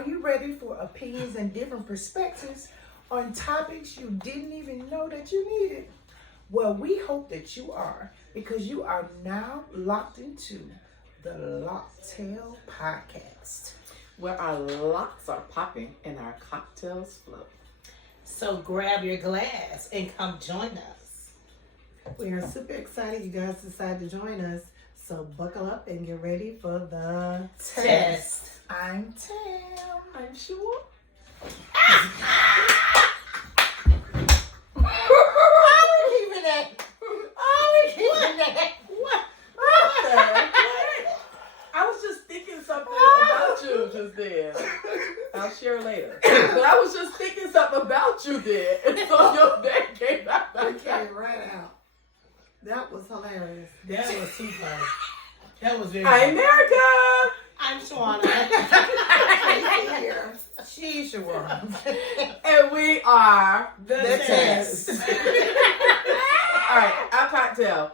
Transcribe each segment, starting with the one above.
Are you ready for opinions and different perspectives on topics you didn't even know that you needed? Well, we hope that you are, because you are now locked into the Loc'Dtail podcast, where our locks are popping and our cocktails flow. So grab your glass and come join us. We are super excited you guys decided to join us. So buckle up and get ready for the test. I'm Tam. I'm sure. I was just thinking something about you just then. I'll share later. But I was just thinking something about you then. And so your name came out. It came right out. That was hilarious. That was too funny. That was very Hi, funny. America. I'm Shawana. Here. She's Shawana. And we are The test. All right, our cocktail.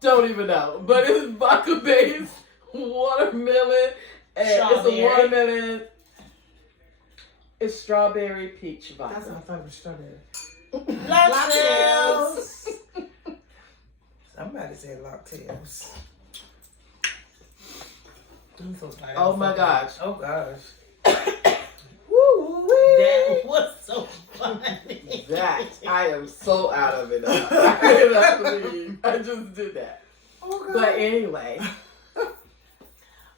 Don't even know. But it's vodka based, watermelon, and it's a watermelon. It's strawberry peach vodka. That's my favorite strawberry. Loc'Dtails. Somebody said Loc'Dtails. Oh my gosh. Oh gosh. That was so funny. That I am so out of it. I cannot believe I just did that. Okay. But anyway,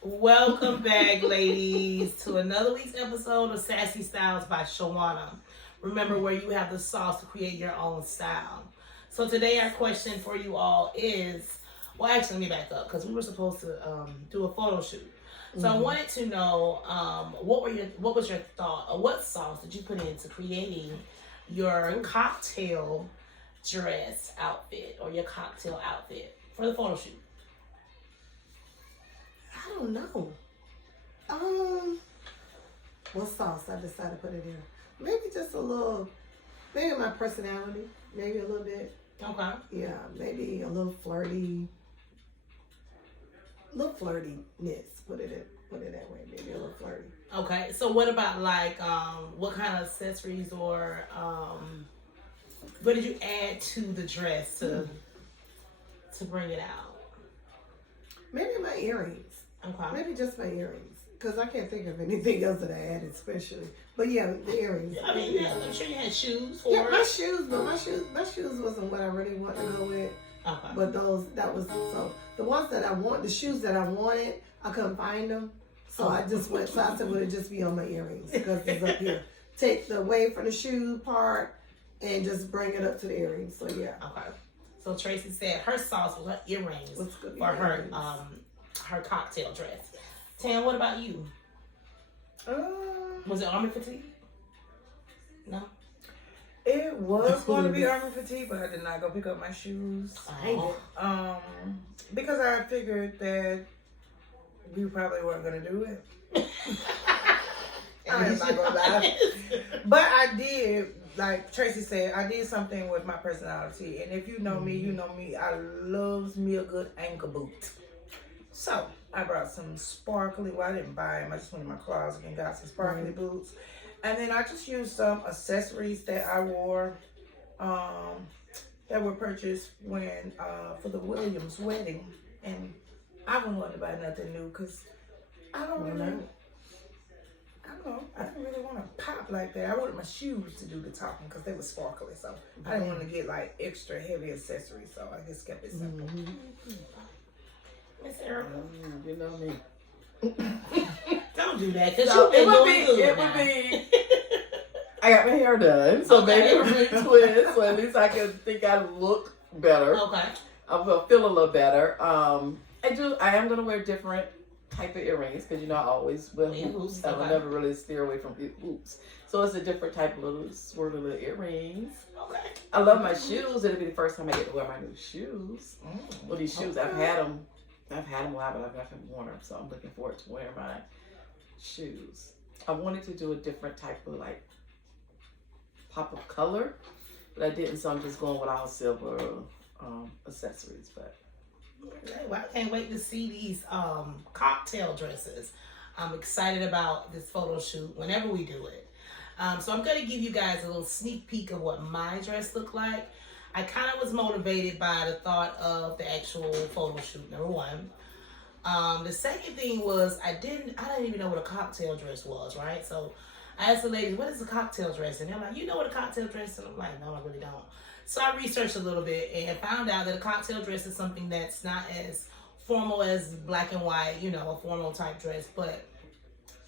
Welcome back, ladies, to another week's episode of Sassy Styles by Shawana. Remember, where you have the sauce to create your own style. So today our question for you all is, well, actually, let me back up because we were supposed to do a photo shoot. So I wanted to know what was your thought, or what sauce did you put into creating your cocktail dress outfit or your cocktail outfit for the photo shoot? I don't know. What sauce I decided to put it in? Maybe just a little, maybe my personality, maybe a little bit. Okay. Yeah, maybe a little flirtiness. Put it that way. Maybe a little flirty. Okay. So what about like what kind of accessories or what did you add to the dress to bring it out? Maybe my earrings. Okay. Maybe just my earrings, because I can't think of anything else that I added especially. But yeah, the earrings. I mean, yeah, I'm sure you had shoes for Yeah, it. my shoes, but my shoes wasn't what I really wanted to go with. Okay. But that was so the ones that I want, the shoes that I wanted, I couldn't find them. So I just went. So I said, would it just be on my earrings because it's up here? Take the away from the shoe part and just bring it up to the earrings. So yeah. Okay. So Tracy said her sauce was her earrings What's good for her earrings? her cocktail dress. Tam, what about you? Was it army fatigue? No. It was going to be army fatigue, but I did not go pick up my shoes. Oh. Because I figured that we probably weren't going to do it. I'm not going to lie. But I did, like Tracy said, I did something with my personality. And if you know me, you know me. I loves me a good ankle boot. So I brought some sparkly, well, I didn't buy them. I just went in my closet and got some sparkly boots. And then I just used some accessories that I wore that were purchased when for the Williams wedding. And I wouldn't want to buy nothing new because I don't know. I didn't really want to pop like that. I wanted my shoes to do the talking because they were sparkly. So I didn't want to get like extra heavy accessories. So I just kept it simple. Miss Erica. you know me. Don't do that, because So you've been doing good it now. would be. I got my hair done, so Okay. maybe a retwist, so at least I can think I look better. Okay. I feel a little better. I am gonna wear different type of earrings because I always wear hoops. I will never really steer away from hoops. So it's a different type of little swirly little earrings. Okay. I love my shoes. It'll be the first time I get to wear my new shoes. Well, these shoes I've had them a while, but I've never worn them. So I'm looking forward to wearing my shoes. I wanted to do a different type of like pop of color, but I didn't. So I'm just going with all silver accessories. But Well, I can't wait to see these cocktail dresses. I'm excited about this photo shoot whenever we do it. So I'm going to give you guys a little sneak peek of what my dress looked like. I kind of was motivated by the thought of the actual photo shoot, number one. The second thing was I didn't even know what a cocktail dress was, right? So I asked the ladies, what is a cocktail dress? And they're like, you know what a cocktail dress is? And I'm like, no, I really don't. So I researched a little bit and found out that a cocktail dress is something that's not as formal as black and white, you know, a formal type dress, but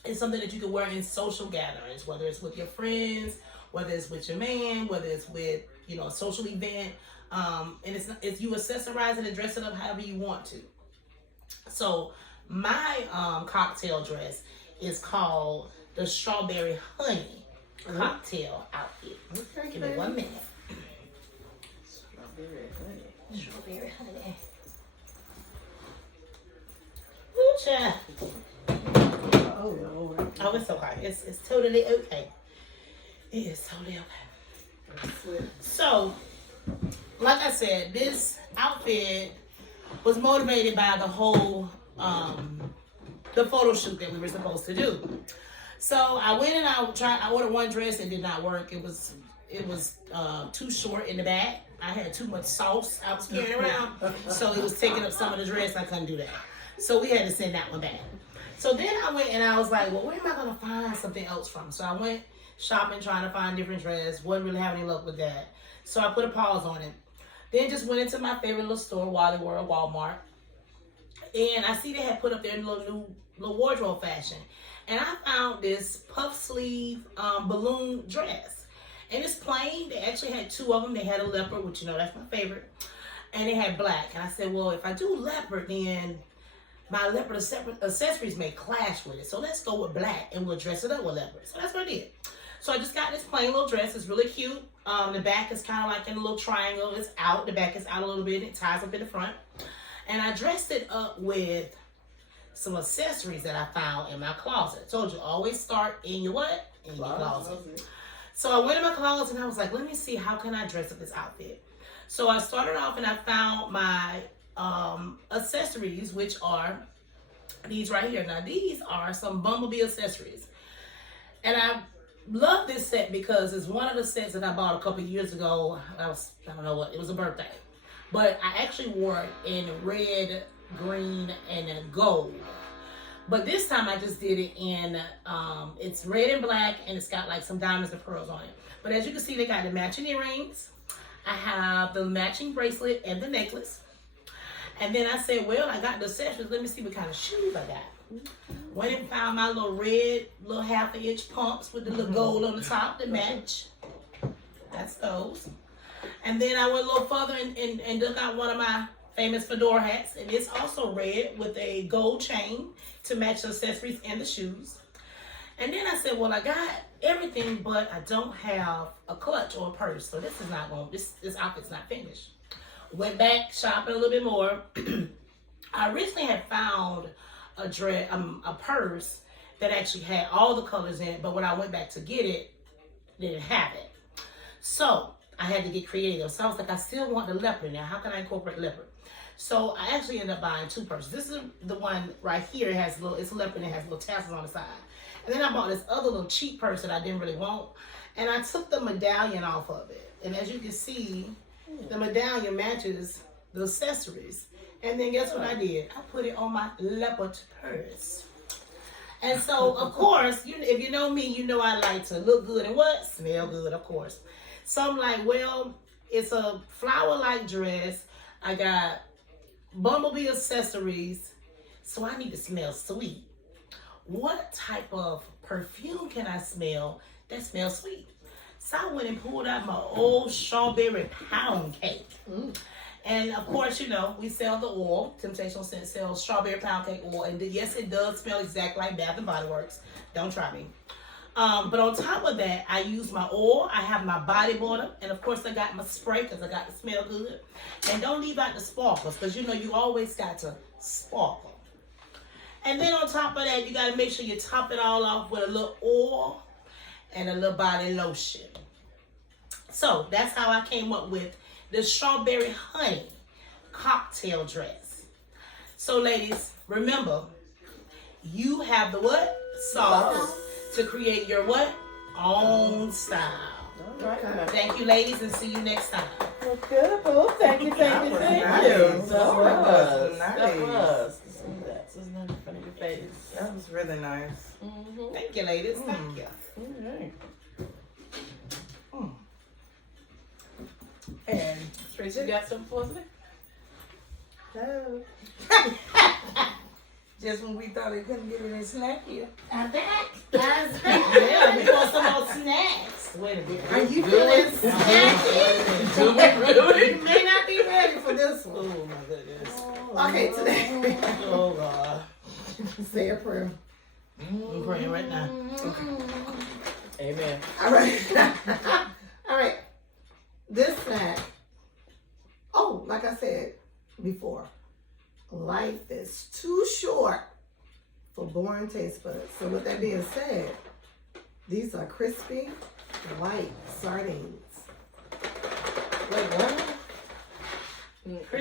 it's something that you can wear in social gatherings, whether it's with your friends, whether it's with your man, whether it's with, you know, a social event. And it's you accessorize it and dress it up however you want to. So my cocktail dress is called the Strawberry Honey cocktail outfit. Okay, Give me 1 minute. Strawberry honey. Strawberry Honey. Ooh, child. Oh, Lord. Oh, it's okay. It's totally okay. It is totally okay. So, like I said, this outfit was motivated by the whole the photo shoot that we were supposed to do. So I went and I ordered one dress. It did not work. It was too short in the back. I had too much sauce I was carrying around, so it was taking up some of the dress. I couldn't do that. So we had to send that one back. So then I went and I was like, well, where am I going to find something else from? So I went shopping, trying to find different dresses. Wasn't really having any luck with that. So I put a pause on it. Then just went into my favorite little store, Wally World, Walmart. And I see they had put up their little wardrobe fashion. And I found this puff sleeve balloon dress. And it's plain. They actually had two of them. They had a leopard, which, you know, that's my favorite. And they had black. And I said, well, if I do leopard, then my leopard accessories may clash with it. So let's go with black and we'll dress it up with leopard. So that's what I did. So I just got this plain little dress. It's really cute. The back is kind of like in a little triangle. It's out. The back is out a little bit. It ties up in the front. And I dressed it up with some accessories that I found in my closet. I told you, always start in your what? In your closet. So I went in my closet and I was like, let me see, how can I dress up this outfit? So I started off and I found my accessories, which are these right here. Now these are some Bumblebee accessories. And I love this set because it's one of the sets that I bought a couple years ago. I don't know what, it was a birthday. But I actually wore it in red, green, and gold. But this time I just did it in, it's red and black, and it's got like some diamonds and pearls on it. But as you can see, they got the matching earrings. I have the matching bracelet and the necklace. And then I said, well, I got the accessories. Let me see what kind of shoes I got. Went and found my little red, little half-inch pumps with the little gold on the top to match. That's those. And then I went a little further and took out one of my famous fedora hats. And it's also red with a gold chain to match the accessories and the shoes. And then I said, well, I got everything, but I don't have a clutch or a purse. So this is not going, this outfit's not finished. Went back shopping a little bit more. I originally had found a purse that actually had all the colors in it, but when I went back to get it, they didn't have it. So I had to get creative. So I was like, I still want the leopard now. How can I incorporate leopard? So I actually ended up buying two purses. This is the one right here. It has it's a leopard and it has little tassels on the side. And then I bought this other little cheap purse that I didn't really want. And I took the medallion off of it. And as you can see, the medallion matches the accessories. And then guess what I did? I put it on my leopard purse. And so, of course, if you know me, you know I like to look good and what? Smell good, of course. So I'm like, well, it's a flower-like dress. I got Bumblebee accessories, so I need to smell sweet. What type of perfume can I smell that smells sweet? So I went and pulled out my old strawberry pound cake. And of course, you know, we sell the oil. Temptation Scent sells strawberry pound cake oil. And yes, it does smell exactly like Bath and Body Works. Don't try me. But on top of that, I use my oil. I have my body butter. And of course, I got my spray because I got to smell good. And don't leave out the sparkles because, you know, you always got to sparkle. And then on top of that, you got to make sure you top it all off with a little oil and a little body lotion. So that's how I came up with the strawberry honey cocktail dress. So ladies, remember, you have the what? Sauce to create your what? Own style. All right. Okay. Thank you, ladies, and see you next time. Well, good, boo. Thank you, thank you, thank Nice. you. That That was That nice. was. That's not in front of your face. That was really nice. Mm-hmm. Thank you, ladies. Thank you. All right. And Tracy, you got something for us today? No. just when we thought it couldn't get it in snacky. I'm back. Yeah, we want some more snacks. Wait a minute. Are you feeling snacky? Do we really? You may not be ready for this Oh one. my goodness. Okay, today. Oh God. Say a prayer. I'm praying right now. Amen. All right. All right. This snack. Oh, like I said before, life is too short for boring taste buds. So with that being said, these are crispy white sardines. Wait, what?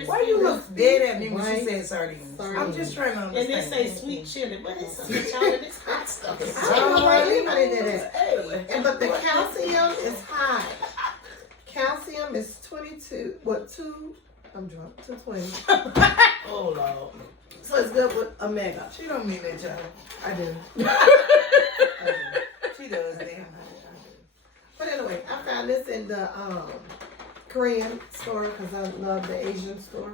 Why you look dead at me when she White said sardines? I'm sardines. just trying to And understand. this say sweet chili. What is sweet chili? This hot stuff. I don't know why anybody did that. Hey. And but the calcium is high. Calcium is 22. What 2? I'm drunk. 220. Oh Lord. So it's good with omega. She don't mean that, y'all. I do. She does, damn. But anyway, I found this in the Korean store because I love the Asian store.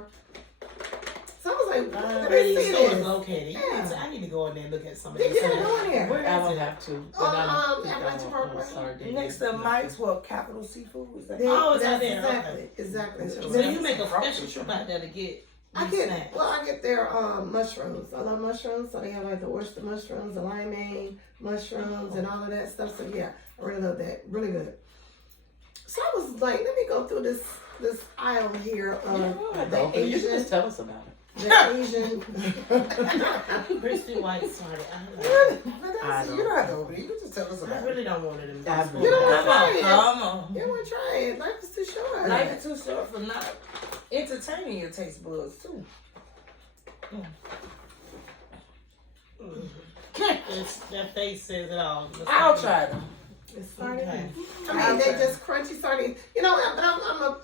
So I was like, Where let me these see stores this. located? Yeah. I need to go in there and look at some of Did this. you go in there? Where I is don't it? have to. But Oh, I don't think Appalachian I Parkway. want sardines. Next to Mike's, what, Capital Seafood? Is that? Oh, it's out That's there, exactly. So So you make a special trip out there to get I these get snacks. I get their mushrooms. I love mushrooms, so they have like the oyster mushrooms, the limeade mushrooms, and all of that stuff. So yeah, I really love that. Really good. So I was like, let me go through this aisle here of the You can Asian, just tell us about it. the Asian. Crispy white sardine. You don't have to open it. You can just tell us I about it. really don't want it in I this really You don't one. want to try it. Come on. You want to try it? Life is too short. Life is too short for not entertaining your taste buds, too. That face says it all. I'll try them. It's sardines. Okay. I mean, they just crunchy sardines. You know, but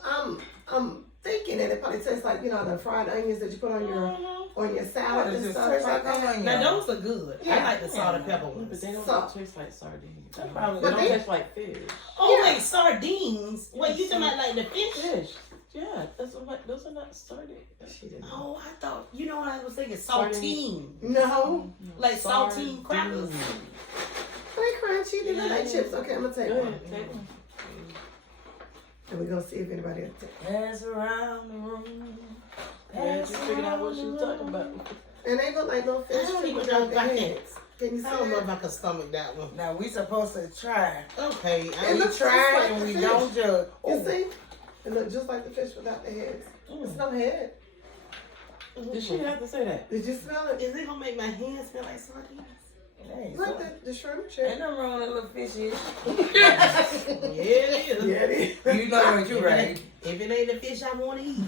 I'm thinking that it probably tastes like the fried onions that you put on your salad and It just stuff tastes like like that. onion. Now those are good. I Yeah. like the salt and pepper But ones. they don't So- taste like sardines. That's probably- They But don't they- taste like fish. Oh Yeah. wait, sardines. Wait, you talking about like the fish? Fish. Yeah, those are not sardines. She didn't know. Oh, I thought I was thinking saltine, No, like saltine crackers. they crunchy. They look like chips. Okay, I'm gonna take Go one. ahead, take them. And we're gonna see if anybody else take. Pass around the room. Yeah, just figured out what she was talking about. And they look like little fish I don't too even without know their if I can- heads. Can you see I don't know that? if I can stomach that one. Now, we supposed to try. Okay, It We looks try just like and the we fish. don't judge. You see? It looks just like the fish without the heads. It's no head. Did she have to say that? Did you smell it? Is it gonna make my hands smell like sardines? Hey, Like so- the shrimp Ain't chip. nothing wrong with a little fishy. Yeah, it is. Yeah, it is. You know what you right. If it ain't the fish I want to eat,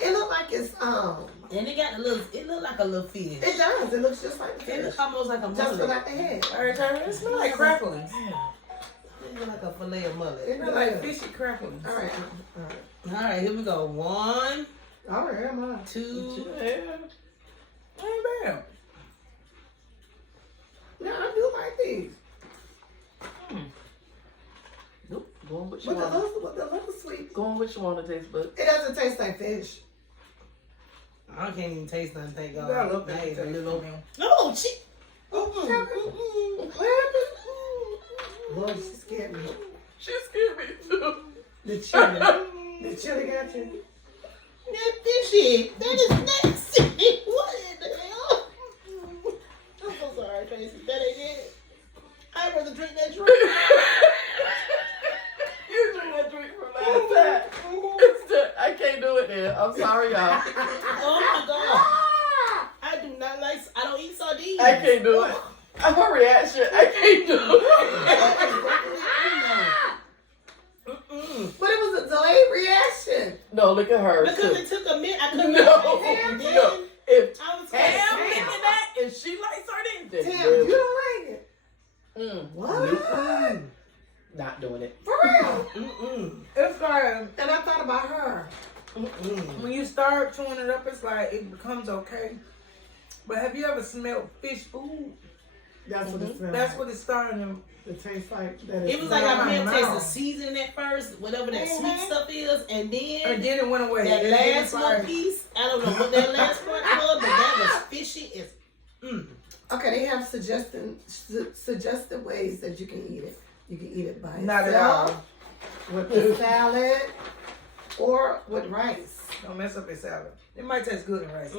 It look like it's and it got a little. It look like a little fish. It does. It looks just like the It fish. look almost like a Just mullet. without the head. All right, Tyra, it smell like cracklings. It look like a fillet of mullet. It smell like fishy cracklings. All right. All right, here we go. 1, All right, I'm on. 2. Yeah. Ain't bad. No, I do like these. Nope. Going what you But the want. little sweet. Going what you want to taste, but It doesn't taste like fish. I can't even taste nothing. Thank You God. gotta look That at is a it. little. No, shit. What happened? Lord, she scared me. she scared me too. The chili. The chili got you. That fishy. That is nasty. What in the hell? I'm so sorry, Tracy. That ain't it. I'd rather drink that drink. You drink that drink from last time. It's I can't do it then. I'm sorry, y'all. Oh my God. I do not like. I don't eat sardines. I can't do it. Her reaction, I can't do it. But it was a delayed reaction. No, look at her. Because too. it took a minute. I couldn't. No, And then no. If I was Ham like, been in that, and she likes sardines. Then Tim, you don't like it. What? Not doing it. For real. It's like, And I thought about her. when you start chewing it up, it's like it becomes okay. But have you ever smelled fish food? That's what it smells That's like. what it's starting to. It tastes like. That It was like I my can't taste the mouth. seasoning at first, whatever that sweet stuff is, and And then then it went away. that And then last it's little like, piece. I don't know what that last part was, but that was fishy. It's Okay, they have suggested ways that you can eat it. You can eat it by not at itself, all. with the salad, or with rice. Don't mess up your salad. It might taste good in rice.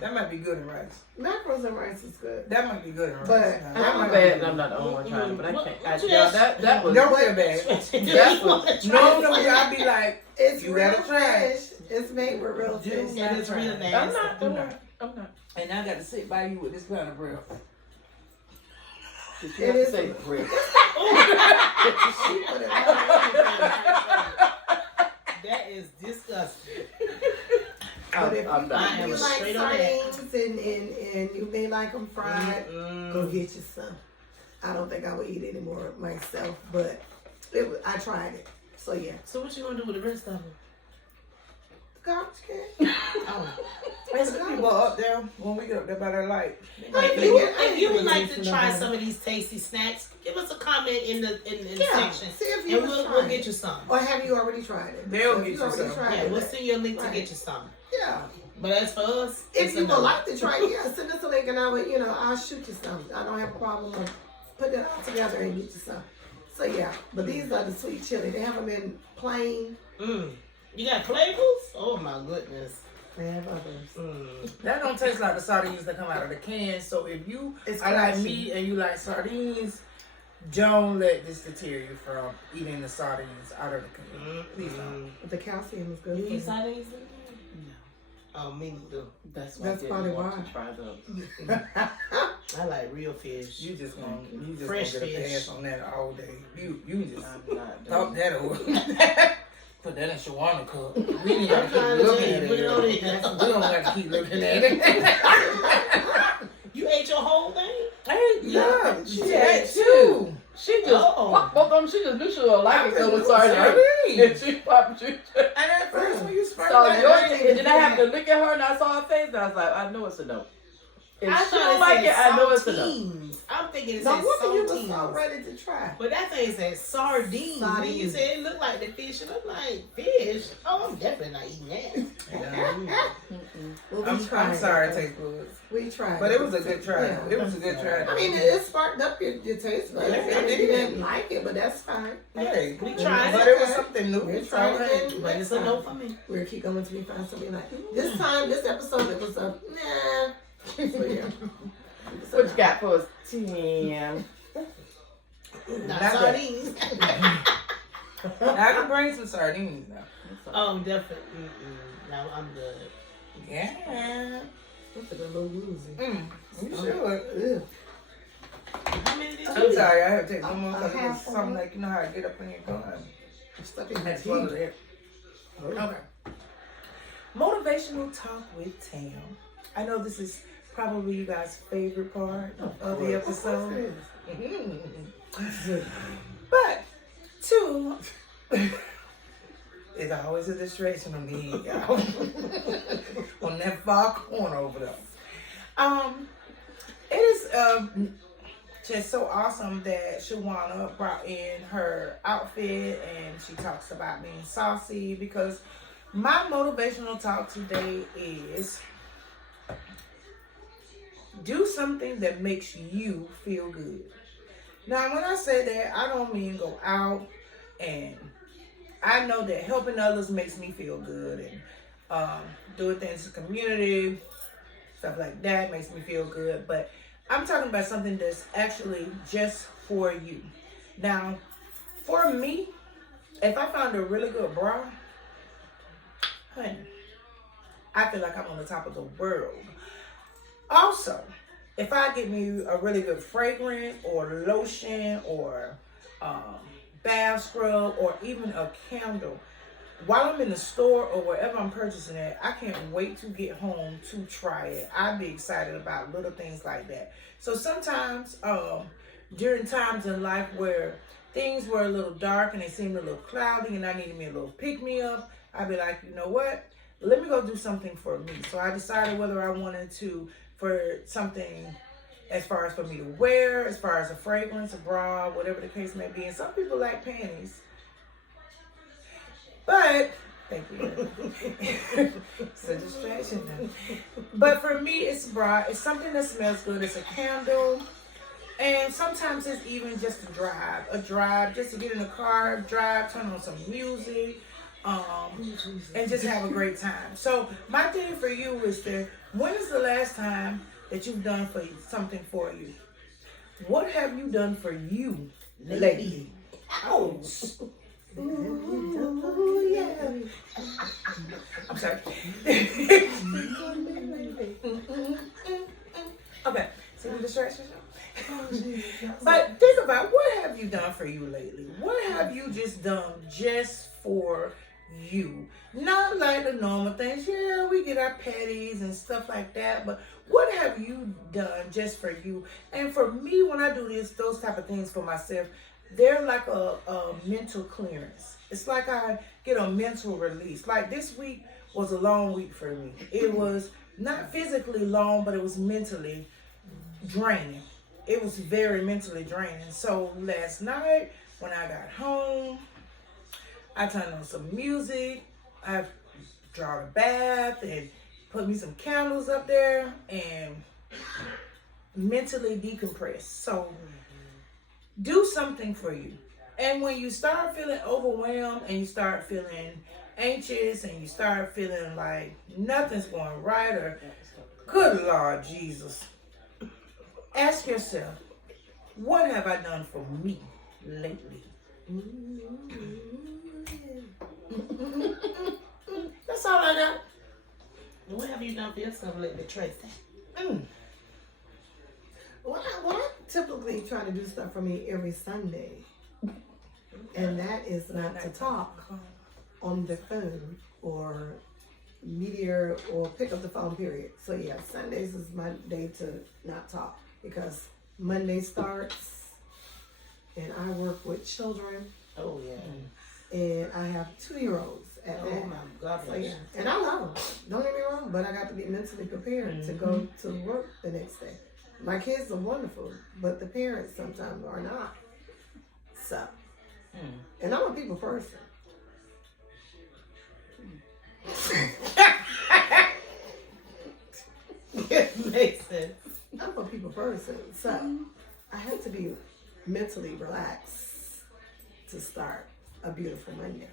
That might be good in rice. Mackerels and rice is good. That might be good in rice. But Now, I that feel might bad be that I'm not the only one trying it, but I can't. What you That was. Don't feel bad. That was. No, I'll be like, It's you real gotta try it. fish. It's made with real You fish. and it's real I'm nasty. not. Do not. I'm not. and I got to sit by you with this kind of breath. Did you have to say bread? She put it right. That is disgusting. But if I'm you not. I am like straight on that. sardines and you may like them fried, go get you some. I don't think I would eat any more myself, but I tried it. So yeah, So what you gonna do with the rest of them? garbage can. Oh. There's some people up there when we get up there by their light. If you would like to try some of these tasty snacks, give us a comment in the section, See if you and was we'll trying get it. you some. Or have you already tried it? They'll So if get you already some. tried Yeah, it, we'll send you a link to Right. get you some. Yeah. But as for us, If it's you a would no. like to try it, yeah, send us a link and I would, I'll shoot you some. I don't have a problem with putting it all together and get you some. So yeah, but these are the sweet chili. They have them in plain. You got flavors? Oh my goodness. They have others. That don't taste like the sardines that come out of the can. So if you are like me and you like sardines, don't let this deter you from eating the sardines out of the can. Please don't. But the calcium is good. You for eat you. sardines? Oh, me neither. That's why I That's didn't probably want why. to try those. I like real fish. You just gonna Fresh get a fish. pass on that all day. You just I'm not thought doing that over. Put that in Shawana cup. We ain't gotta keep looking at Put it on it. there. We don't have to keep looking at it. You ate your whole thing? Hey, yeah, she she ate ate too. She just Oh. popped both of them. She just knew she would like it I so with was sardines. sardines. And she popped you. And at first when you sprung So that, yours, and then I happened to look at her and I saw her face and I was like, I know it's a no. If she don't like it, I know it's a no. saltines. I'm thinking it No says wonder you was so saltines. ready to try. But that thing said sardines. When you Sardines. said it looked like the fish, and I'm like, fish? Oh, I'm definitely not eating that. Well, we I'm tried sorry, it. it tastes good. We tried But it was a good try. Yeah. It was a good try. I mean, it sparked up your taste buds. Yeah, I mean, it you did. didn't like it, but that's fine. Hey, We tried but it. it was something new. We It's tried all right. it again. But it's a no for me. We'll keep going till we find something like this time, this episode, it was a nah. So yeah. What you got for us, Tim? Not Not sardines. I can bring some sardines now. Oh, definitely. No, I'm good. Yeah. Look at the little woozy. You should. Ugh. How many did you I'm eat? sorry, I have to take one more A because it was half something one. like, you know how I get up in your gun. Stuck in I my had to swallow teeth. that. Okay. Motivational talk with Tam. I know this is probably you guys' favorite part of the episode. But two is always a distraction on the end, y'all. On that far corner over there. It is just so awesome that Shawana brought in her outfit and she talks about being saucy, because my motivational talk today is do something that makes you feel good. Now, when I say that, I don't mean go out, and I know that helping others makes me feel good, and doing things in the community, stuff like that makes me feel good. But I'm talking about something that's actually just for you. Now, for me, if I found a really good bra, honey, I feel like I'm on the top of the world. Also, if I get me a really good fragrance or lotion or bath scrub or even a candle, while I'm in the store or wherever I'm purchasing it, I can't wait to get home to try it. I'd be excited about little things like that. So sometimes during times in life where things were a little dark and they seemed a little cloudy and I needed me a little pick-me-up, I'd be like, you know what? Let me go do something for me. So I decided whether I wanted to, for something as far as for me to wear, as far as a fragrance, a bra, whatever the case may be. And some people like panties. But, thank you. It's a distraction now. But for me, it's a bra. It's something that smells good. It's a candle. And sometimes it's even just a drive just to get in the car, drive, turn on some music, and just have a great time. So my thing for you is that when is the last time that you've done for something for you? What have you done for you lately? Ouch. Ooh, yeah. I'm sorry. Okay, see the distraction? But think about, what have you done for you lately? What have you just done just for you? Not like the normal things. Yeah, we get our petties and stuff like that, but what have you done just for you? And for me, when I do those type of things for myself, they're like a mental clearance. It's like I get a mental release. Like this week was a long week for me. It was not physically long, but it was mentally draining. It was very mentally draining. So last night when I got home, I turned on some music. I drawed a bath and put me some candles up there and mentally decompress. So do something for you. And when you start feeling overwhelmed and you start feeling anxious and you start feeling like nothing's going right or good Lord Jesus, ask yourself, what have I done for me lately? That's all I got. What have you done for yourself lately, Tracy? Well, I typically try to do stuff for me every Sunday. And that is not to talk on the phone or media or pick up the phone, period. So yeah, Sundays is my day to not talk because Monday starts and I work with children. Oh yeah. And I have 2-year-olds at that. Oh my God. So, yeah. And I love them. Don't get me wrong, but I got to be mentally prepared to go to work the next day. My kids are wonderful, but the parents sometimes are not. So, and I'm a people person. It makes sense. I'm a people person. So, I have to be mentally relaxed to start a beautiful Monday.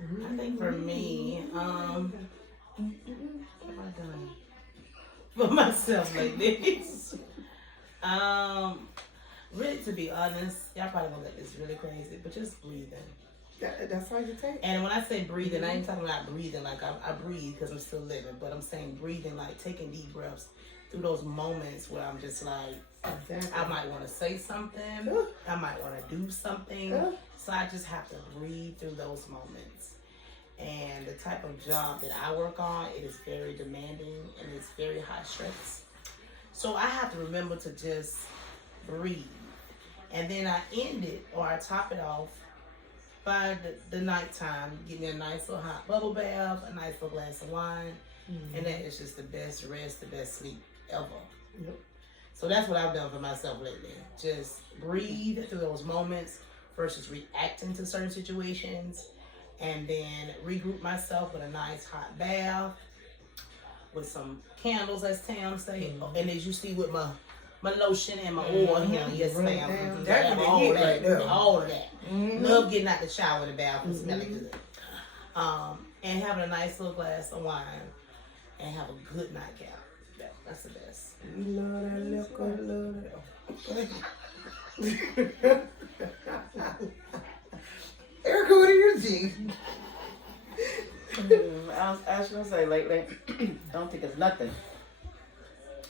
I think for me, what have I done for myself lately? Really, to be honest, y'all probably gonna think it's really crazy, but just breathing. That's all you take. And when I say breathing, I ain't talking about breathing like I breathe because I'm still living, but I'm saying breathing like taking deep breaths through those moments where I'm just like, Exactly. I might want to say something, I might want to do something, so I just have to breathe through those moments. And the type of job that I work on, it is very demanding and it's very high stress. So I have to remember to just breathe. And then I end it or I top it off by the nighttime. Give me a nice little hot bubble bath, a nice little glass of wine, and that is just the best rest, the best sleep ever. Yep. So that's what I've done for myself lately. Just breathe through those moments versus reacting to certain situations, and then regroup myself with a nice hot bath with some candles, as Tam say, and as you see with my lotion and my oil here. Yes, ma'am. That All right that. there. All of that. Love getting out the shower in the bath and smelling good. And having a nice little glass of wine and have a good nightcap. That's the best. You love that liquor, love that. Erica, what are your G's? I was gonna say lately, I don't think it's nothing.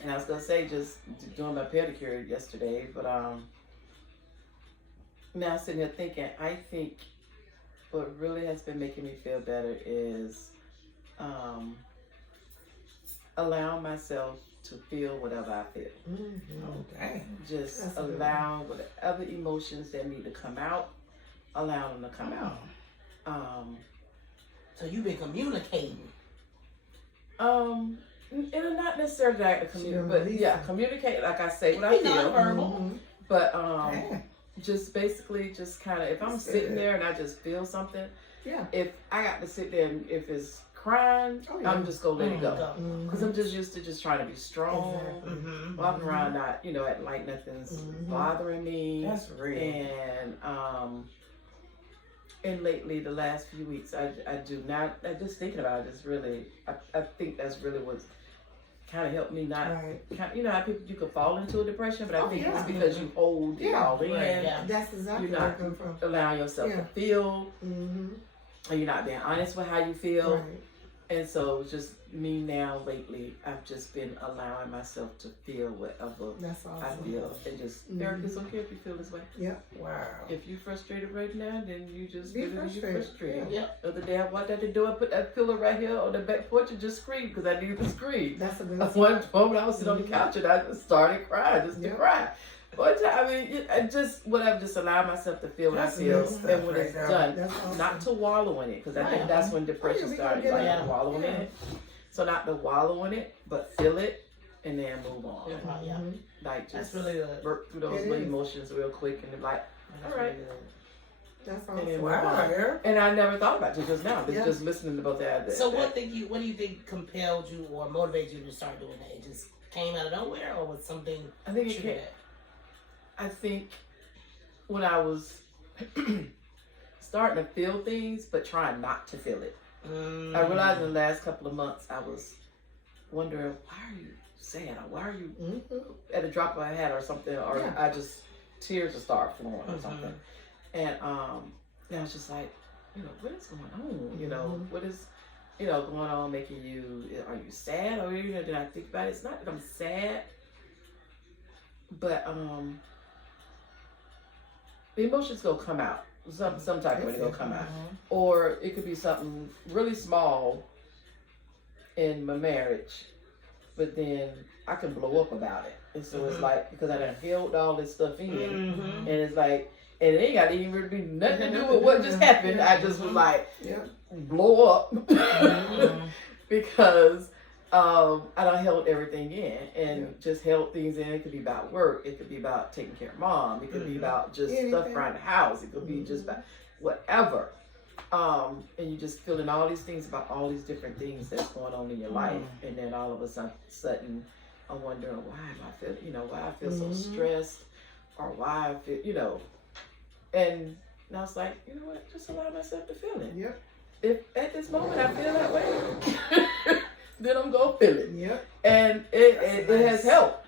And I was gonna say just doing my pedicure yesterday, but now sitting here thinking, I think what really has been making me feel better is allowing myself to feel whatever I feel. Okay. Just That's a good allow whatever emotions that need to come out, allow them to come out. So you've been communicating. And not necessarily like a communicate, but yeah, communicate. Like I say what I feel. Nonverbal. But Yeah. just basically, just kind of, if I'm sitting there and I just feel something, Yeah. if I got to sit there and if it's crying, I'm just gonna let it go. Because I'm just used to just trying to be strong, walking around not, acting like nothing's bothering me. That's real. And lately, the last few weeks, I do not, just thinking about it, I think that's really what's kind of helped me not, how people, you could fall into a depression, but I think it's because you hold it all in. Yeah. That's exactly You're where I not come from. allowing yourself to feel, and you're not being honest with how you feel. Right. And so just me now lately, I've just been allowing myself to feel whatever That's awesome. I feel. And just, Eric, it's okay if you feel this way. Yep. Wow. If you're frustrated right now, then you just Be feel that you're frustrated. Yep. The other day I walked out the door, I put that pillow right here on the back porch and just screamed because I needed to scream. That's a good One moment I was sitting on the couch and I just started crying, just to cry. But I mean, I just whatever, just allow myself to feel what I feel, and when it's done, That's awesome. not to wallow in it, because I think that's when depression we started, gonna like get it. wallowing in it. So not to wallow in it, but feel it and then move on. Yeah. Like That's just really good. work through those It little is. emotions real quick and be like, all right. That's And then awesome. move Wow, on. girl. And I never thought about it just now. Yeah. Just listening to both that. So what do you think compelled you or motivated you to start doing that? It just came out of nowhere, or was something? I think it triggered came. I think when I was starting to feel things, but trying not to feel it. that? I realized in the last couple of months, I was wondering, why are you sad? Or why are you at a drop of a hat or something? Or I just, tears will start flowing or something. And I was just like, what is going on? What is, going on making you, are you sad? Or, did I think about it? It's not that I'm sad, but the emotions gonna come out. Some type of way gonna come out. Or it could be something really small in my marriage, but then I can blow up about it. And so it's like, because I done held all this stuff in, and it's like, and it ain't got to even really be nothing to do with what just happened. I just was like, blow up because I done held everything in and just held things in. It could be about work. It could be about taking care of mom. It could be about just stuff around the house. It could be just about whatever. And you just feeling all these things about all these different things that's going on in your life. And then all of a sudden, I'm wondering why I feel so stressed, or why I feel, and I was like, you know what, just allow myself to feel it. Yep. If at this moment I feel that way, then I'm gonna feel it. Yep. And it has helped.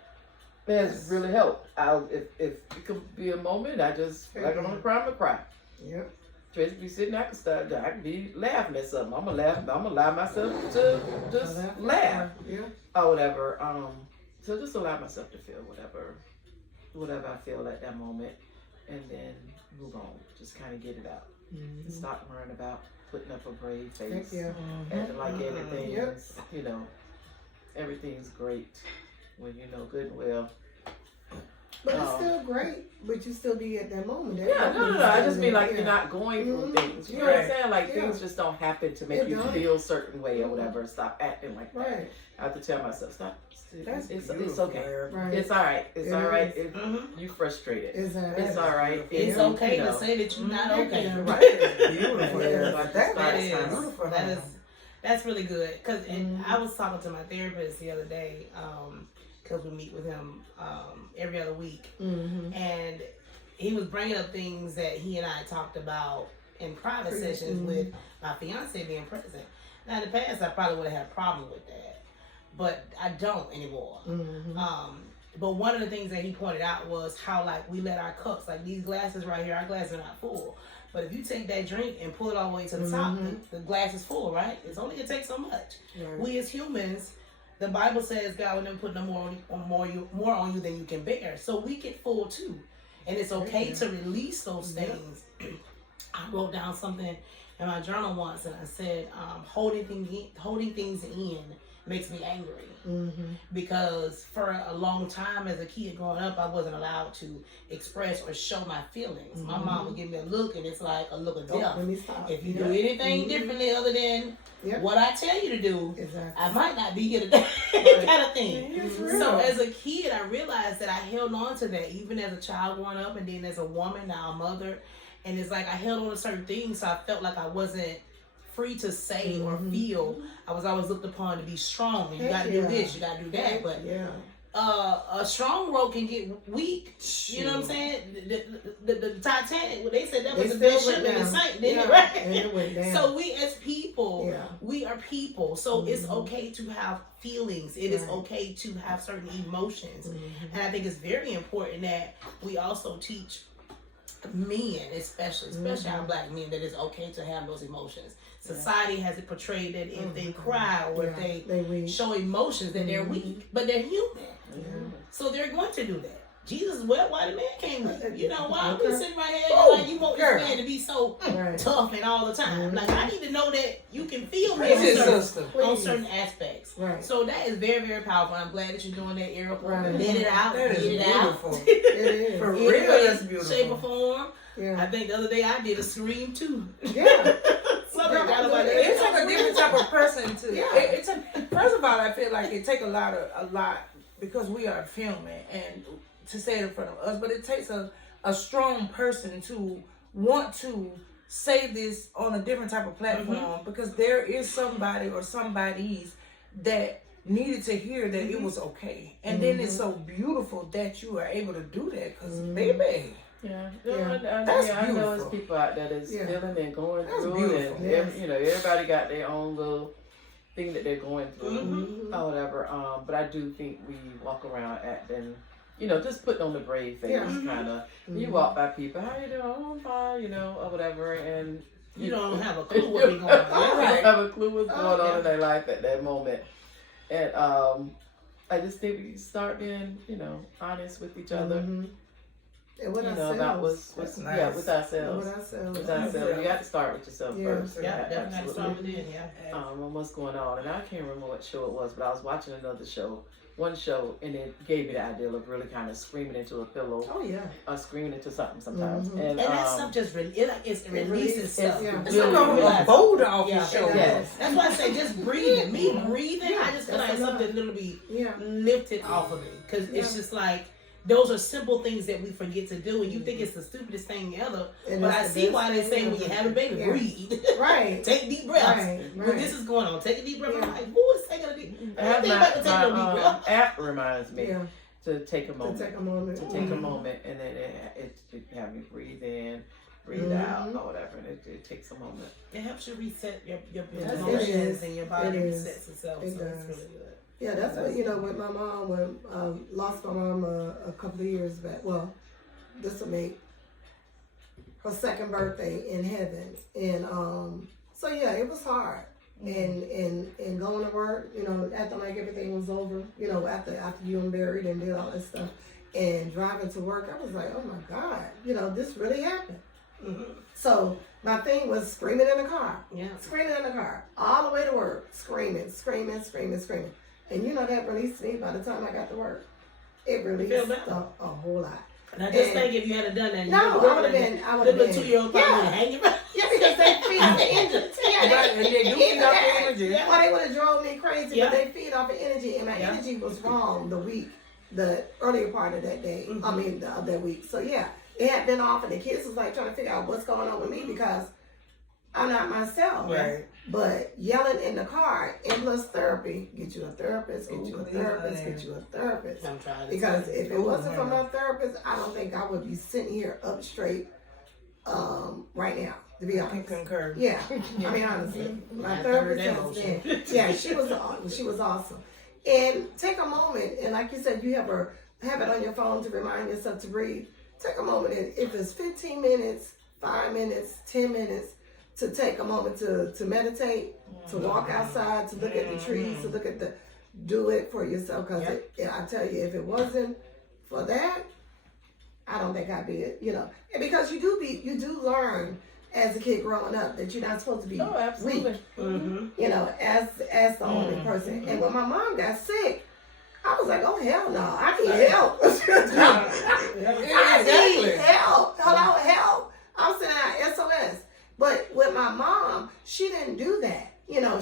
It has really helped. If it could be a moment, I just like I'm gonna cry, I'm gonna cry. Yep. Tracy be sitting, I can be laughing at something. I'm gonna allow myself to just laugh. Yeah. Or whatever. So just allow myself to feel whatever I feel at that moment, and then move on. Just kind of get it out. Stop worrying about putting up a brave face, acting like everything's, everything's great when you know good and well. But it's still great. But you still be at that moment. No. I just mean like you're not going through things. You know what I'm saying? Like things just don't happen to make you feel a certain way or whatever. Stop acting like that. Right. I have to tell myself, stop. That's It's beautiful, okay. Right. It's all right. It's all right. is. You frustrated. Exactly. It's all right. It's okay to say that you're not okay. Right. It's beautiful. Yeah. That is that's really good. Cause I was talking to my therapist the other day, cause we meet with him every other week, and he was bringing up things that he and I talked about in private sessions with my fiance being present. Now in the past, I probably would have had a problem with that, but I don't anymore. But one of the things that he pointed out was how like we let our cups, like these glasses right here, our glasses are not full. But if you take that drink and pull it all the way to the top, the glass is full, right? It's only gonna take so much. Right. We as humans, the Bible says God will never put no more on you than you can bear. So we get full too. And it's okay to release those things. I wrote down something in my journal once, and I said, holding things in makes me angry. Because for a long time as a kid growing up, I wasn't allowed to express or show my feelings. My mom would give me a look, and it's like a look of death. If you do anything differently other than what I tell you to do, I might not be here today, kind of thing. So as a kid, I realized that I held on to that, even as a child growing up, and then as a woman, now a mother. And it's like I held on to certain things, so I felt like I wasn't free to say or feel. I was always looked upon to be strong, and you got to do this, you got to do that. But a strong rope can get weak. You know what I'm saying? The Titanic, they said that was the best ship and it sank, didn't it? Right? And it went down. So we as people, we are people. So it's okay to have feelings. It is okay to have certain emotions. And I think it's very important that we also teach men, especially our black men, that it's okay to have those emotions. Society has it portrayed that if they cry or if they show emotions, that they're weak, but they're human. So they're going to do that. Jesus, why the man came weak? You know, why we sitting right here like you want this man to be so tough and all the time? Like, I need to know that you can feel me on certain aspects. So that is very, very powerful. I'm glad that you're doing that, Erica. Let it out. That is beautiful. It is. For real, that's beautiful. Shape or form. I think the other day I did a scream too. It's like a different type of person too. First of all, I feel like it takes a lot because we are filming and to say it in front of us, but it takes a strong person to want to say this on a different type of platform because there is somebody or somebody's that needed to hear that it was okay. And then it's so beautiful that you are able to do that because baby. I That's know it's people out there that's feeling and going through beautiful. it. And everybody got their own little thing that they're going through or whatever. But I do think we walk around acting, just putting on the brave face kind of. You walk by people, how you doing? Oh, I'm fine, or whatever. And you don't have a clue what's going on. You don't have a clue what's going on in their life at that moment. And I just think we start being, honest with each other. And with ourselves. About what's nice. With ourselves. You got to start with yourself first. Yeah, definitely start with it. On what's going on. And I can't remember what show it was, but I was watching one show, and it gave me the idea of really kind of screaming into a pillow. Oh, yeah. Or screaming into something sometimes. And that stuff just it releases stuff. It's like a boulder off your shoulder. Yes. That's why I say just breathing. Me breathing, I just feel like something literally lifted off of me. Because it's just like, those are simple things that we forget to do, and you think it's the stupidest thing ever. But I see why they say when you have a baby, breathe. Right. Take deep breaths. When this is going on, take a deep breath. I'm like, who is taking a deep breath? My app reminds me to take a moment. To take a moment. And then it have you breathe in, breathe out, or whatever. And it takes a moment. It helps you reset your emotions and your body resets itself. It so does. it's really good. Yeah, that's what, with my mom, when lost my mom a couple of years back. Well, this will make her second birthday in heaven. And so, yeah, it was hard. And going to work, acting like everything was over, after you were buried and did all that stuff. And driving to work, I was like, oh, my God, this really happened. So my thing was screaming in the car. Screaming in the car. All the way to work. Screaming. And that released me by the time I got to work. It released a whole lot. And I just think if you had done that, I would have been. The 2-year-old probably hanging around. Yeah, because they feed off the energy. Well, they would have drove me crazy, but they feed off the energy, and my energy was wrong the earlier part of that day. I mean, of that week. So yeah, it had been off, and the kids was like trying to figure out what's going on with me because I'm not myself. Right. But yelling in the car, endless therapy, get you a therapist, get you a therapist. Because if it wasn't for my therapist, I don't think I would be sitting here up straight right now, to be honest. I can concur. Yeah, I mean, honestly. My therapist has been, she was awesome. And take a moment, and like you said, you have it on your phone to remind yourself to breathe. Take a moment, and if it's 15 minutes, 5 minutes, 10 minutes, to take a moment to meditate, to walk outside, to look at the trees, to do it for yourself. Because I tell you, if it wasn't for that, I don't think I'd be, and because you do learn as a kid growing up that you're not supposed to be Oh, absolutely. weak, Mm-hmm. as the only person. And when my mom got sick, I was like, oh hell no, I need help. I need help. Hello, help. I'm sending out SOS. But with my mom, she didn't do that.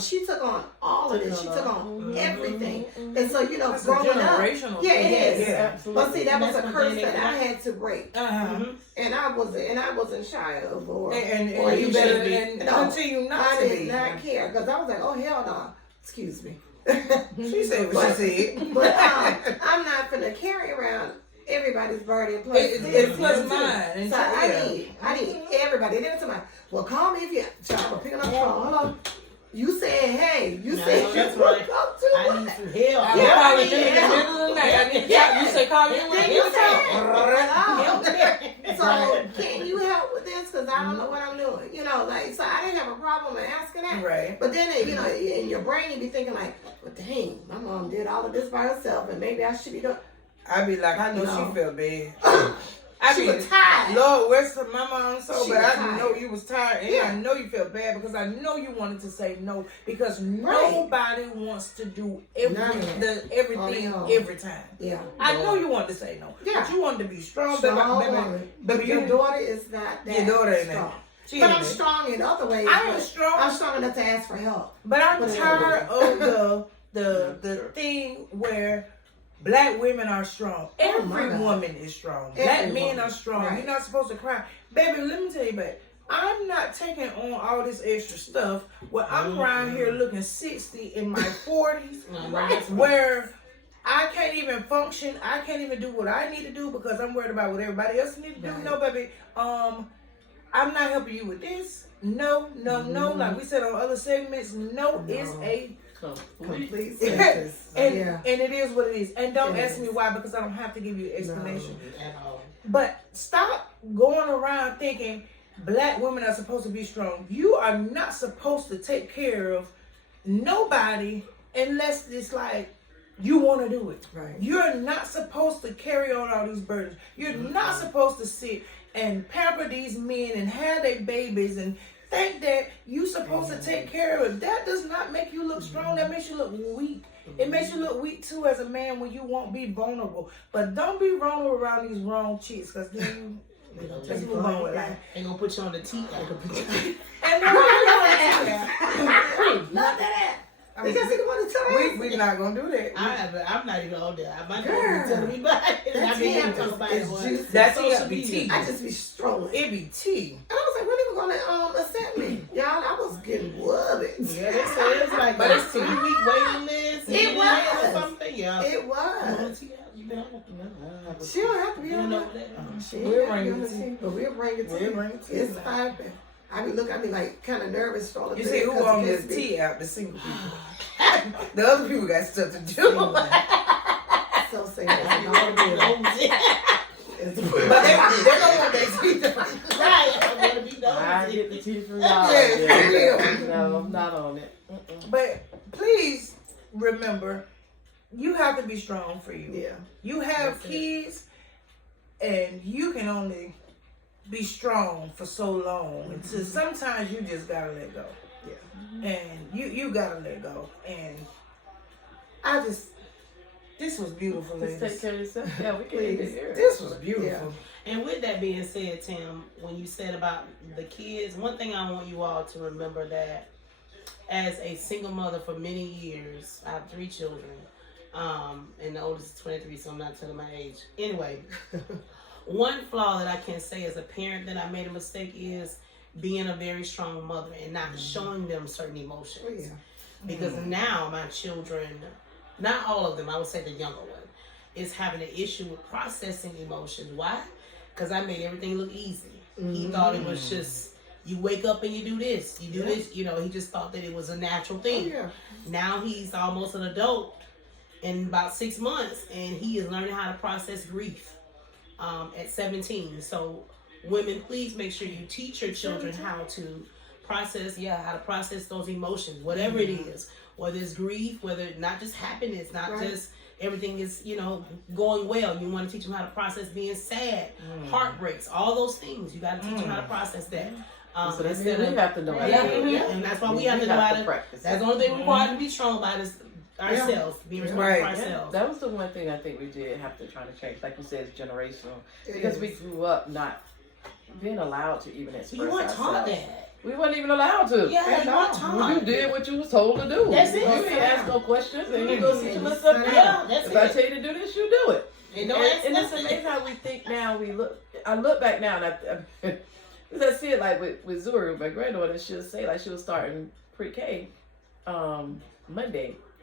She took on all of this. She took on everything. And so, That's growing a up, generational yeah, thing. it is. Yeah. Absolutely. But see, that was That's a what curse they that I did. had to break, Uh-huh. and I wasn't shy of, or And or you better should be. and No, continue not I to did be. not care because I was like, oh hell no, excuse me. She said what she said. But I'm not gonna carry around everybody's burden plus It's plus mine. And So yeah. I need everybody. And then somebody, well, call me if you. Child, I'm picking up the phone. Hello. You said, hey. You No, said that's you right. up to I what? need some help. Yeah, Yeah, I I need need in the help. middle of the night. I need Yeah. you say call me when Then you you say, Help help. me. So can you help with this? Because I don't know what I'm doing. So I didn't have a problem in asking that. Right. But then, in your brain, you be thinking like, well, dang, my mom did all of this by herself, and maybe I should be doing. I be like, I know No. she felt bad. I She be was tired. Lord, rest of my mom soul, She but was I tired. know you was tired, and Yeah. I know you felt bad because I know you wanted to say no because Right. nobody wants to do None. everything Oh, no. every time. Yeah. I know you wanted to say no, Yeah. but you wanted to be strong, Strong baby. woman. Baby, But your you daughter is not that Your daughter ain't strong. that. She But ain't I'm that. strong in other ways. I am but strong. I'm strong enough to ask for help. But I'm But tired of the thing where black women are strong. Oh, my Every God. woman is strong. Every Black men woman. are strong. Right. You're not supposed to cry. Baby, let me tell you, babe, I'm not taking on all this extra stuff where I'm around here looking 60 in my 40s, Right. where I can't even function. I can't even do what I need to do because I'm worried about what everybody else needs to do. Right. No, baby. I'm not helping you with this. No. Like we said on other segments, no is a Complete and, sentence. and it is what it is. And don't It ask is. me why because I don't have to give you an explanation. At all. But stop going around thinking black women are supposed to be strong. You are not supposed to take care of nobody unless it's like you want to do it. Right. You're not supposed to carry on all these burdens. You're not supposed to sit and pamper these men and have their babies and think that you're supposed to take care of it. That does not make you look strong. That makes you look weak. It makes you look weak too as a man when you won't be vulnerable. But don't be vulnerable around these wrong chicks because then let's move on with life. Ain't gonna put you on the teeth. And Love that ass. Because he want to tell we're not going to do that. I'm not even on there. My Girl, daughter telling me about it. And I that's mean, him. talk about It's it. on juicy. That's social it, media. BT. I just be strolling. It be tea. And I was like, when they were gonna accept me? Y'all, I was getting whooped. Yeah, they say it's like But a it's 3-week waiting list. It or was. something. Yeah. It was. You been on She don't have to be You on know that. that? She We'll ain't got to be bring on it the to team, but we'll bring it to We'll you. bring it to It's you. popping. I be like kind of nervous strolling. You through see it who 'cause on it this gets tea app? The single people. The other people got stuff to do. so sad. It's But they don't want their tea done. Right. I'm gonna be I nosy. get the tea from y'all. Yeah. No, I'm not on it. Mm-mm. But please remember, you have to be strong for you. Yeah. You have That's it. kids, and you can only be strong for so long. Until sometimes you just gotta let go. Yeah. And you gotta let go. And I just this was beautiful, Just take ladies. care of yourself. Yeah, we can Please. hear it. This was beautiful. And with that being said, Tim, when you said about the kids, one thing I want you all to remember that as a single mother for many years, I have 3 children, and the oldest is 23, so I'm not telling my age. Anyway, one flaw that I can say as a parent that I made a mistake is being a very strong mother and not showing them certain emotions. Oh, yeah. Because now my children, not all of them, I would say the younger one, is having an issue with processing emotions. Why? Because I made everything look easy. He thought it was just, you wake up and you do this, you do this. You know, he just thought that it was a natural Oh, thing. yeah. Now he's almost an adult in about 6 months, and he is learning how to process grief at 17. So women, please make sure you teach your children how to process, how to process those emotions, whatever it is, whether it's grief, whether not just happiness, not Right. just everything is, going well. You want to teach them how to process being sad, heartbreaks, all those things. You got to teach them how to process that. So that's we have to know how to do it. And that's why we have to know how to practice. That's the only thing required to be strong about is ourselves, being responsible for ourselves. That was the one thing I think we did have to try to change. Like you said, it's generational. Because we grew up not being allowed to even express ourselves. You weren't taught ourselves. that. We weren't even allowed to. Yeah, you weren't taught. You did what you was told to do. That's it. You didn't ask no questions, and you go sit your little stuff down. If I tell you to do this, you do it. And it's amazing how we think now. I look back now, and I see it like with Zuri, my granddaughter. She'll say like she was starting pre-K,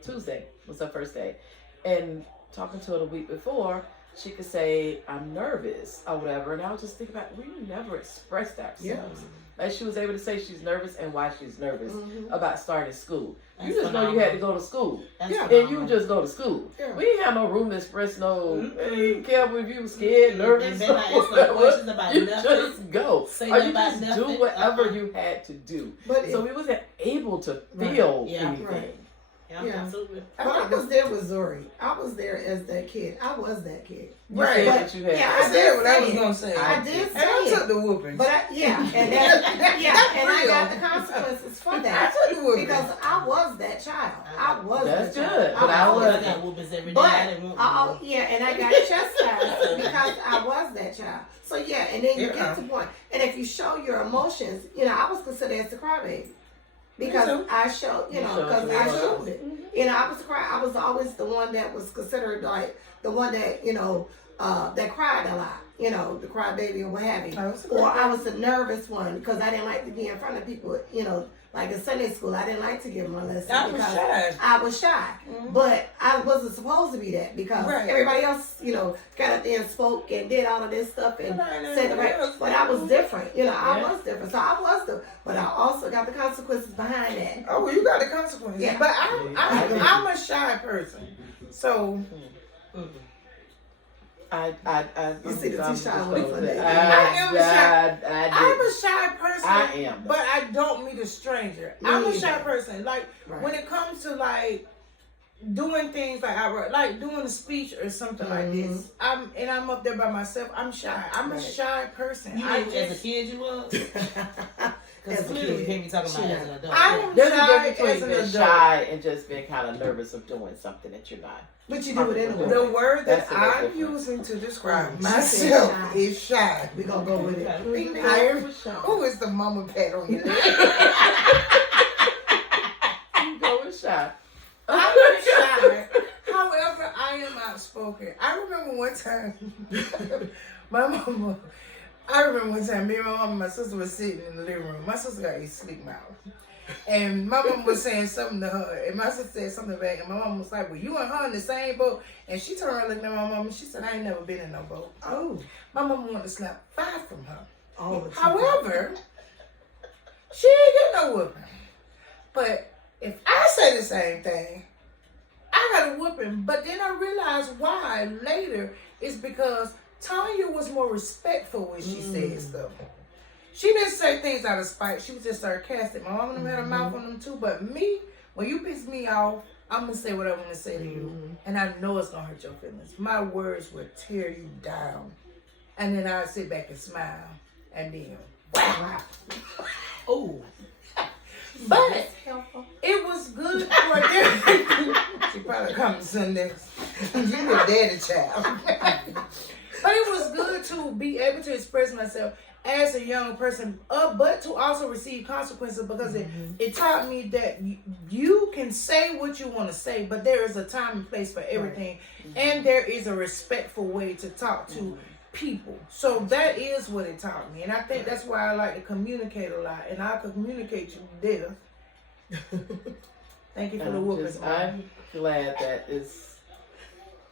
Tuesday was her first day, and talking to her the week before, she could say, I'm nervous or whatever. And I was just thinking about, we never expressed ourselves. Like she was able to say she's nervous and why she's nervous about starting school. You just know you had to go to school. And you just go to school. We didn't have no room to express you care if you were scared, nervous, or whatever. You just go. Or you just do whatever you had to do. So we wasn't able to feel anything. Yeah, absolutely. But I was there with Zuri. I was there as that kid. I was that kid. Right. I said what I was gonna say. I did say and I it. took the whooping. But and I got the consequences for that. I took the whooping because I was that child. I was That's that good. child. But I was. got whoopings every day. But I didn't want and I got chastised because I was that child. So and then you get to the point. And if you show your emotions, I was considered as the crybaby. Because I showed, because I showed it. I was crying. I was always the one that was considered like the one that, that cried a lot, the crybaby or what have you. Or I was the nervous one because I didn't like to be in front of people, like in Sunday school. I didn't like to give my lesson I was shy. But I wasn't supposed to be that because everybody else, got up there and spoke and did all of this stuff and said the right. But I was different, I was different. So I was but I also got the consequences behind that. Oh, well, you got the consequences. Yeah. But I'm a shy person. So You see the T-shirt with it. I'm a shy person. I am. But I don't meet a stranger. I'm a shy person. Like when it comes to like doing things like doing a speech or something like this. I'm up there by myself. I'm shy. I'm a shy person. As a kid you was? Because clearly you can't be talking about as an adult. I am There's a shy difference as between an being adult. shy and just being kind of nervous of doing something that you're not. But you do it anyway. The word that That's the I'm difference. using to describe She myself said shy. is shy. We're going to go with it. I am. Who is the mama pat on your leg? You go with shy. I'm not shy. However, I am outspoken. I remember one time, me and my mom and my sister was sitting in the living room. My sister got a sleep mouth. And my mom was saying something to her, and my sister said something back, and my mom was like, well, you and her in the same boat. And she turned around looking at my mom, and she said, I ain't never been in no boat. Oh. My mom wanted to slap 5 from her. Oh, However, she ain't get no whooping. But if I say the same thing, I got a whooping. But then I realized why later is because Tanya was more respectful when she said stuff. She didn't say things out of spite. She was just sarcastic. My mom and them had a mouth on them too. But me, when you piss me off, I'm going to say what I want to say to you. And I know it's going to hurt your feelings. My words will tear you down. And then I'll sit back and smile. And then, wow. Oh. But it was good for them. She probably come to Sundays. You a daddy child. But it was good to be able to express myself as a young person, but to also receive consequences because it taught me that you can say what you want to say, but there is a time and place for everything. And there is a respectful way to talk to people. So that is what it taught me. And I think that's why I like to communicate a lot. And I communicate you to death. Thank you for the whooping. I'm glad that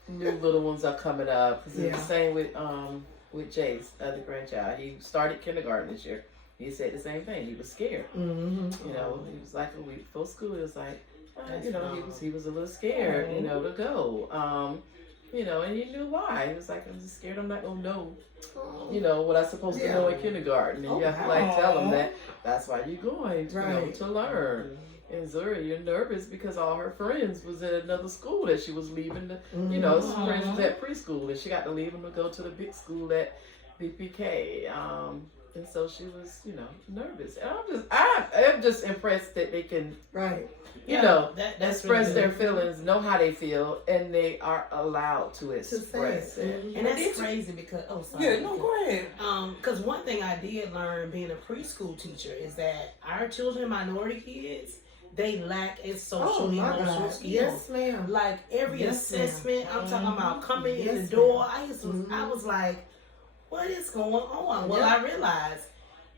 new little ones are coming up. It's the same with Jace, other grandchild. He started kindergarten this year. He said the same thing. He was scared. He was like a week before school. He was like, he was a little scared, to go. And he knew why. He was like, I'm just scared I'm not going to know, what I'm supposed to know in kindergarten. And you have to tell him that's why you're going, to learn. And Zuri, you're nervous because all her friends was at another school that she was leaving. You know, some friends was at preschool, and she got to leave them to go to the big school at BPK. And so she was, you know, nervous. And I'm just impressed that they can, you know, express really their feelings, know how they feel, and they are allowed to express it. And that's crazy because Go ahead. Because one thing I did learn being a preschool teacher is that our children, minority kids, they lack in social emotional skills. Yes, ma'am. Like every Yes, assessment, I'm talking about coming in the door. I was like, what is going on? Well, I realized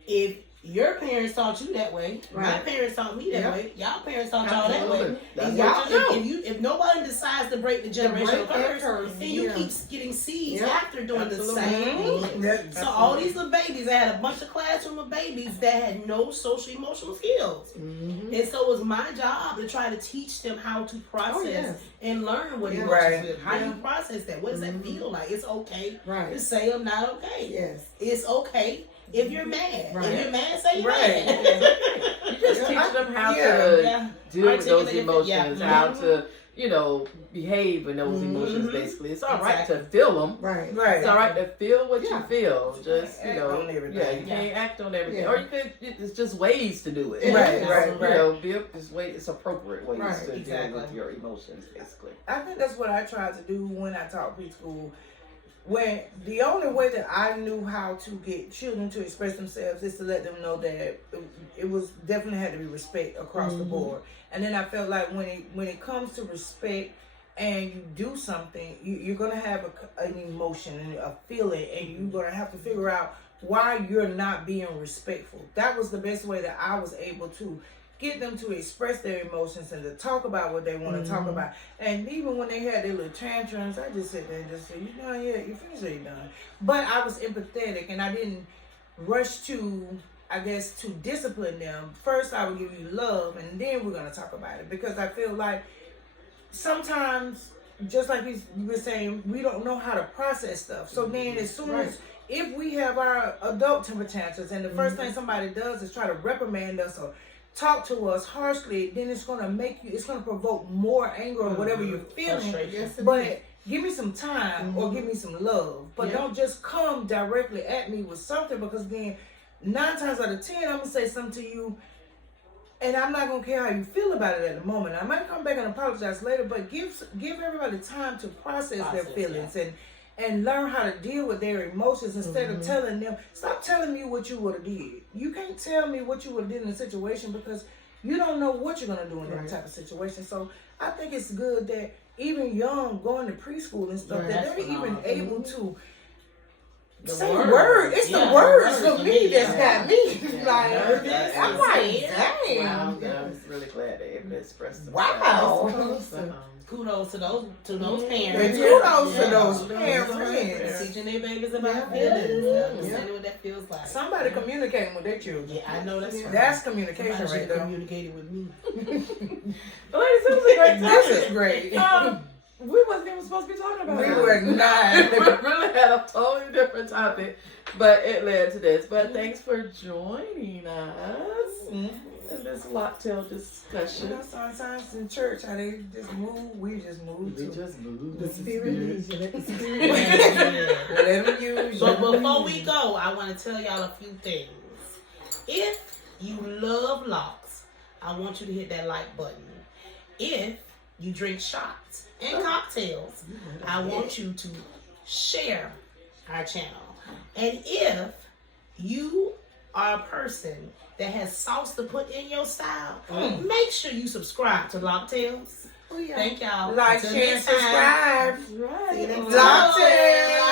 if your parents taught you that way, my parents taught me that way, y'all parents taught y'all that way. And if nobody decides to break the generational curse, then you keep getting seeds after doing the same thing. So all these little babies, I had a bunch of classroom of babies that had no social emotional skills. And so it was my job to try to teach them how to process and learn what emotions feel. How do you process that? What does that feel like? It's okay to say I'm not okay. Yes. It's okay if you're mad. If you're mad, say you're mad. You just teach them how to deal with those emotions, how to, you know, behave in those emotions, basically. It's all right to feel them. It's all right to feel what you feel. Just, you know, you can't act on everything. Or you could, it's just ways to do it. You know, it's appropriate ways to deal with your emotions, basically. I think that's what I tried to do when I taught preschool. When the only way that I knew how to get children to express themselves is to let them know that it was definitely had to be respect across the board. And then I felt like when it comes to respect and you do something, you're gonna have an emotion and a feeling, and you're gonna have to figure out why you're not being respectful. That was the best way that I was able to get them to express their emotions and to talk about what they want to talk about. And even when they had their little tantrums, I just sat there and just said, you done yet? You finished or you done? But I was empathetic, and I didn't rush to, I guess, to discipline them. First, I would give you love, and then we're going to talk about it. Because I feel like sometimes, just like you were saying, we don't know how to process stuff. So then as soon as, if we have our adult temper tantrums, and the first thing somebody does is try to reprimand us or talk to us harshly, then it's gonna provoke more anger or whatever you're feeling. But give me some time or give me some love. But don't just come directly at me with something, because then 9 times out of 10 I'm gonna say something to you and I'm not gonna care how you feel about it at the moment. I might come back and apologize later, but give everybody time to process their feelings and learn how to deal with their emotions instead of telling them, stop telling me what you would have did. You can't tell me what you would have did in a situation because you don't know what you're going to do in that type of situation. So I think it's good that even young, going to preschool and stuff, that they're even able to say words. It's the words for me that's got me. Like, I'm like, dang. Wow, I was really glad they able to express themselves. Wow. Kudos to those parents. And kudos to those parents. Teaching their babies about feelings. Understanding what that feels like. Somebody communicating with their children. Yeah, I know that's right. That's communication right there. Communicating with me. Well, ladies, this was a great topic. This is great. We wasn't even supposed to be talking about We it. were not. We really had a totally different topic, but it led to this. But thanks for joining us in this Loc'Dtail discussion. You know, sometimes in church, how they just move, we just move too. just moved. The spirit leads you. Let the spirit Let them use But you. before we go, I want to tell y'all a few things. If you love locks, I want you to hit that like button. If you drink shots and cocktails, I want you to share our channel. And if you are a person that has sauce to put in your style, make sure you subscribe to Loc'Dtails. Thank y'all. Like, Until share, next time. subscribe. Right. Loc'Dtail.